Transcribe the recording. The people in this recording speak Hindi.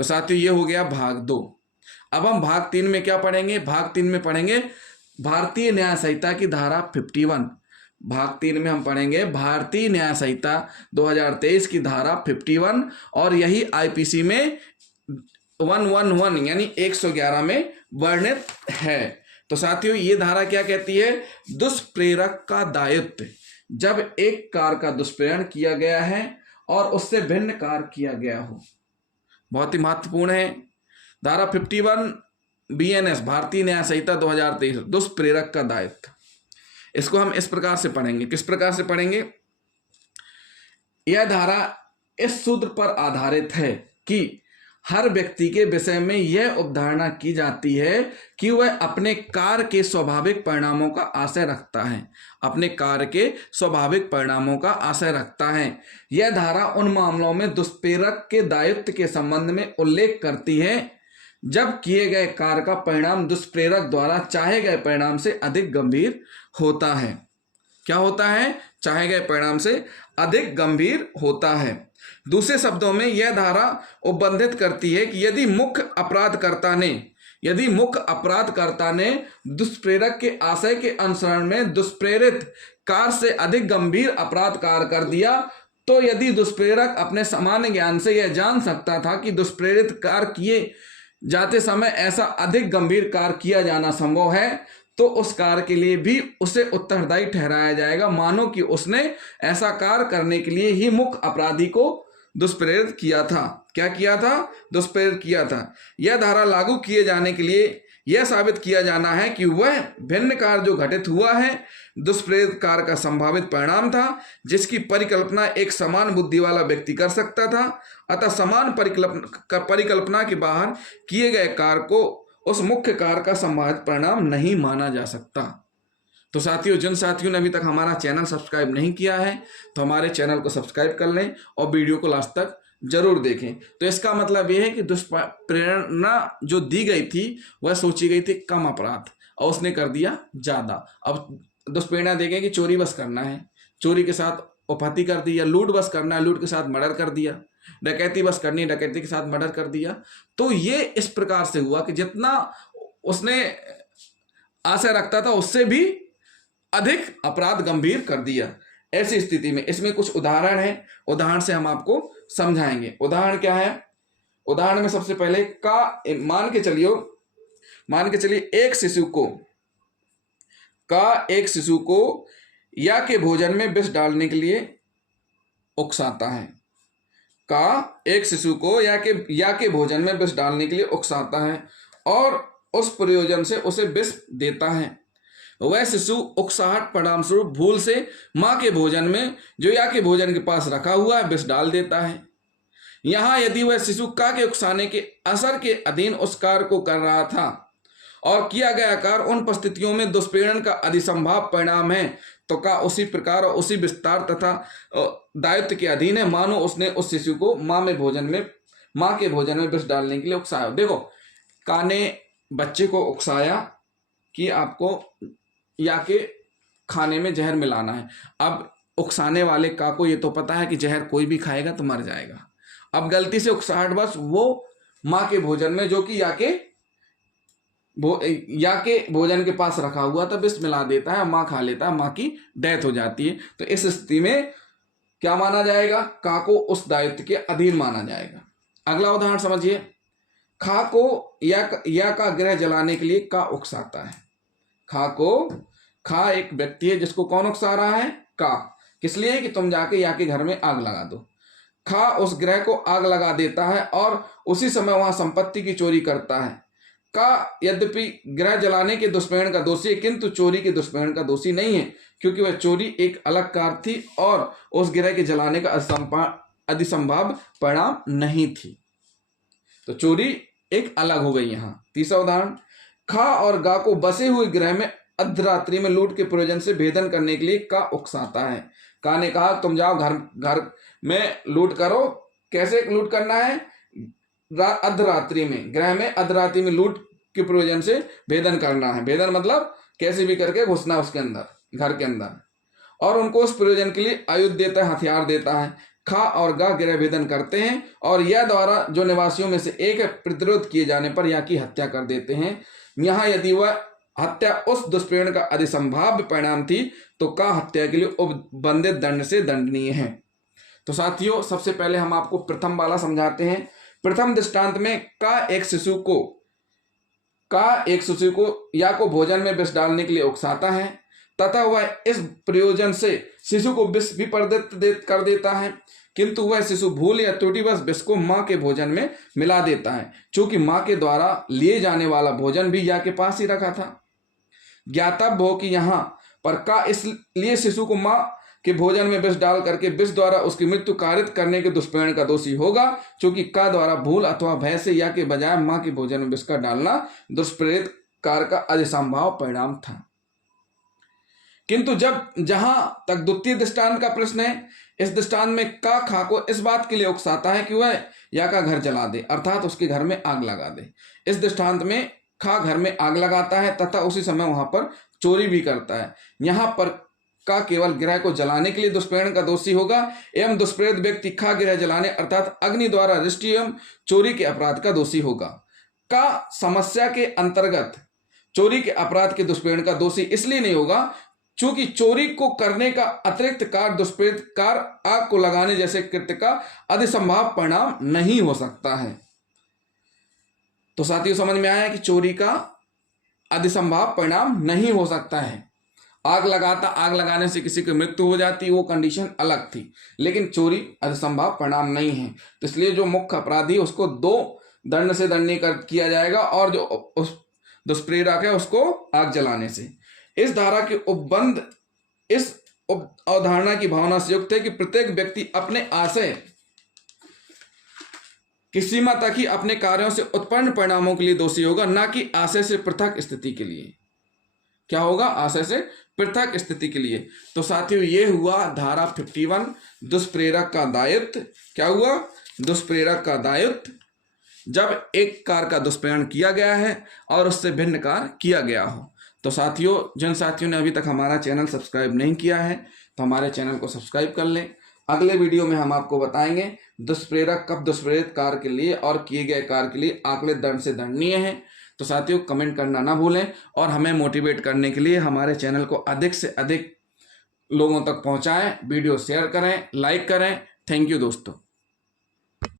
तो साथियों ये हो गया भाग 2। अब हम भाग 3 में क्या पढ़ेंगे? भाग 3 में पढ़ेंगे भारतीय न्याय संहिता की धारा 51। भाग 3 में हम पढ़ेंगे भारतीय न्याय संहिता 2023 की धारा 51, और यही आईपीसी में 111 यानी 111 में वर्णित है। तो साथियों ये धारा क्या कहती है? दुष्प्रेरक का दायित्व। जब एक कार्य का दुष्प्रेरण किया गया है और उससे भिन्न कार्य किया गया हो, बहुत ही महत्वपूर्ण है। धारा 51 बीएनएस भारतीय न्याय संहिता 2023 दुष्प्रेरक का दायित्व। इसको हम इस प्रकार से पढ़ेंगे। किस प्रकार से पढ़ेंगे? यह धारा इस सूत्र पर आधारित है कि हर व्यक्ति के विषय में यह अवधारणा की जाती है कि वह अपने कार्य के स्वाभाविक परिणामों का आशय रखता है। अपने कार्य के स्वाभाविक परिणामों का आशय रखता है। यह धारा उन मामलों में दुष्प्रेरक के दायित्व के संबंध में उल्लेख करती है जब किए गए कार्य का परिणाम दुष्प्रेरक द्वारा चाहे गए परिणाम से अधिक गंभीर होता है। क्या होता है? चाहे गए परिणाम से अधिक गंभीर होता है। दूसरे शब्दों में यह धारा उपबंधित करती है कि यदि मुख्य अपराधकर्ता ने दुष्प्रेरक के आशय के अनुसरण में दुष्प्रेरित कार्य से अधिक गंभीर अपराध कार्य कर दिया, तो यदि दुष्प्रेरक अपने सामान्य ज्ञान से यह जान सकता था कि दुष्प्रेरित कार्य किए जाते समय ऐसा अधिक गंभीर कार्य किया जाना संभव है, तो उस कार्य के लिए भी उसे उत्तरदायी ठहराया जाएगा, मानो कि उसने ऐसा कार्य करने के लिए ही मुख्य अपराधी को दुष्प्रेरित किया था। क्या किया था? दुष्प्रेरित किया था। यह धारा लागू किए जाने के लिए यह साबित किया जाना है कि वह भिन्न कार्य जो घटित हुआ है दुष्प्रेरित कार्य का संभावित परिणाम था, जिसकी परिकल्पना एक समान बुद्धि वाला व्यक्ति कर सकता था। अतः समान परिकल्पना के बाहर किए गए कार्य को उस मुख्य कार्य का संभावित परिणाम नहीं माना जा सकता। तो साथियों, जिन साथियों ने अभी तक हमारा चैनल सब्सक्राइब नहीं किया है तो हमारे चैनल को सब्सक्राइब कर लें और वीडियो को लास्ट तक जरूर देखें। तो इसका मतलब यह है कि दुष्प्रेरणा जो दी गई थी वह सोची गई थी कम अपराध और उसने कर दिया ज्यादा। अब दुष्प्रेरणा देखें कि चोरी बस करना है, चोरी के साथ उपहत्या कर दी, या लूट बस करना है, लूट के साथ मर्डर कर दिया, डकैती बस करनी है, डकैती के साथ मर्डर कर दिया। तो ये इस प्रकार से हुआ कि जितना उसने आशय रखता था उससे भी अधिक अपराध गंभीर कर दिया। ऐसी स्थिति में इसमें कुछ उदाहरण है, उदाहरण से हम आपको समझाएंगे। उदाहरण क्या है? उदाहरण में सबसे पहले मान के चलिए एक शिशु को या के भोजन में विष डालने के लिए उकसाता है। एक शिशु को या के भोजन में विष डालने के लिए उकसाता है और उस प्रयोजन से उसे विष देता है। वह शिशु उकसाहट परिणाम स्वरूप भूल से मां के भोजन में जो या के भोजन के पास रखा हुआ है विष डाल देता है। यहां यदि वह शिशु का के उकसाने के असर के अधीन उस कार्य को कर रहा था और किया गया कार्य उन परिस्थितियों में दुष्प्रेरण का अधिसंभाव परिणाम है, तो का उसी प्रकार और उसी विस्तार तथा दायित्व के अधीन है, मानो उसने उस शिशु को मां के भोजन में विष डालने के लिए उकसाया। देखो, का ने बच्चे को उकसाया कि आपको या के खाने में जहर मिलाना है। अब उकसाने वाले का को ये तो पता है कि जहर कोई भी खाएगा तो मर जाएगा। अब गलती से उकसाहट बस वो मां के भोजन में जो कि या के भोजन के पास रखा हुआ था विष मिला देता है, मां खा लेता है, मां की डेथ हो जाती है। तो इस स्थिति में क्या माना जाएगा? का को उस दायित्व के अधीन माना जाएगा। अगला उदाहरण समझिए। खा को या का गृह जलाने के लिए का उकसाता है। खा एक व्यक्ति है जिसको कौन उकसा रहा है? का। किस लिए? कि तुम जाके या के घर में आग लगा दो। खा उस गृह को आग लगा देता है और उसी समय वहां संपत्ति की चोरी करता है। का यद्यपि गृह जलाने के दुष्प्रेरण का दोषी है, किंतु चोरी के दुष्प्रेरण का दोषी नहीं है, क्योंकि वह चोरी एक अलग कार्य थी और उस गृह के जलाने का अधिसंभाव परिणाम नहीं थी। तो चोरी एक अलग हो गई यहां। तीसरा उदाहरण। खा और गा को बसे हुए गृह में अर्धरात्रि में लूट के प्रयोजन से भेदन करने के लिए का उकसाता है। का ने कहा तुम जाओ घर में लूट करो। कैसे लूट करना है? अर्धरात्रि में, गृह में अर्धरात्रि में लूट के प्रयोजन से भेदन करना है। भेदन मतलब कैसे भी करके घुसना उसके अंदर, घर के अंदर, और उनको उस प्रयोजन के लिए आयुध देता है, हथियार देता है। खा और गा गृह भेदन करते हैं और यह द्वारा जो निवासियों में से एक प्रतिरोध किए जाने पर या की हत्या कर देते हैं। यहाँ यदि वह हत्या उस दुष्प्रेरण का अधिसंभाव्य परिणाम थी तो का हत्या के लिए उपबंधित दंड से दंडनीय है। तो साथियों, सबसे पहले हम आपको प्रथम वाला समझाते हैं। प्रथम दृष्टांत में का एक शिशु को या को भोजन में विष डालने के लिए उकसाता है तथा वह इस प्रयोजन से शिशु को विष भी प्रदत्त कर देता है, किंतु वह शिशु भूल या त्रुटिवश विष को मां के भोजन में मिला देता है, चूंकि मां के द्वारा लिए जाने वाला भोजन भी या के पास ही रखा था। ज्ञातव्य हो कि यहाँ पर का इसलिए शिशु को मां के भोजन में विष डाल करके विष द्वारा उसकी मृत्यु कारित करने के दुष्प्रेरण का दोषी होगा, चूंकि का द्वारा भूल अथवा भय से या के बजाय मां के भोजन में विष का डालना दुष्प्रेरित कार्य का अधिसंभाव परिणाम था। किंतु जहां तक द्वितीय दृष्टांत का प्रश्न है, इस दृष्टांत में का खा को इस बात के लिए उकसाता है कि वह या का घर जला दे, अर्थात उसके घर में आग लगा दे। इस दृष्टांत में खा घर में आग लगाता है तथा उसी समय वहां पर चोरी भी करता है। यहाँ पर का केवल गृह को जलाने के लिए दुष्प्रेरण का दोषी होगा एवं दुष्प्रेरित व्यक्ति खा गृह जलाने अर्थात अग्नि द्वारा रिष्टि एवं चोरी के अपराध का दोषी होगा। का समस्या के अंतर्गत चोरी के अपराध के दुष्प्रेरण का दोषी इसलिए नहीं होगा चूंकि चोरी को करने का अतिरिक्त कार्य दुष्प्रेरित कार्य आग को लगाने जैसे कृत्य का अधिसंभाव परिणाम नहीं हो सकता है। तो साथियों, समझ में आया कि चोरी का अधिसंभाव परिणाम नहीं हो सकता है। आग लगाने से किसी की मृत्यु हो जाती, वो कंडीशन अलग थी, लेकिन चोरी अधिसंभाव परिणाम नहीं है। तो इसलिए जो मुख्य अपराधी उसको 2 दंड से दंडनीय किया जाएगा और जो उस दुष्प्रेरक है उसको आग जलाने से। इस धारा के उपबंध इस अवधारणा की भावना से युक्त है कि प्रत्येक व्यक्ति अपने आशय की सीमा तक ही अपने कार्यों से उत्पन्न परिणामों के लिए दोषी होगा, ना कि आशय से पृथक स्थिति के लिए। क्या होगा? आशय से पृथक स्थिति के लिए। तो साथियों, ये हुआ धारा 51 दुष्प्रेरक का दायित्व। क्या हुआ? दुष्प्रेरक का दायित्व जब एक कार्य का दुष्प्रेरण किया गया है और उससे भिन्न कार्य किया गया हो। तो साथियों, जिन साथियों ने अभी तक हमारा चैनल सब्सक्राइब नहीं किया है तो हमारे चैनल को सब्सक्राइब कर लें। अगले वीडियो में हम आपको बताएंगे दुष्प्रेरक कब दुष्प्रेरित कार्य के लिए और किए गए कार्य के लिए आकलित दंड से दंडनीय है। तो साथियों, कमेंट करना ना भूलें और हमें मोटिवेट करने के लिए हमारे चैनल को अधिक से अधिक लोगों तक पहुंचाएं, वीडियो शेयर करें, लाइक करें। थैंक यू दोस्तों।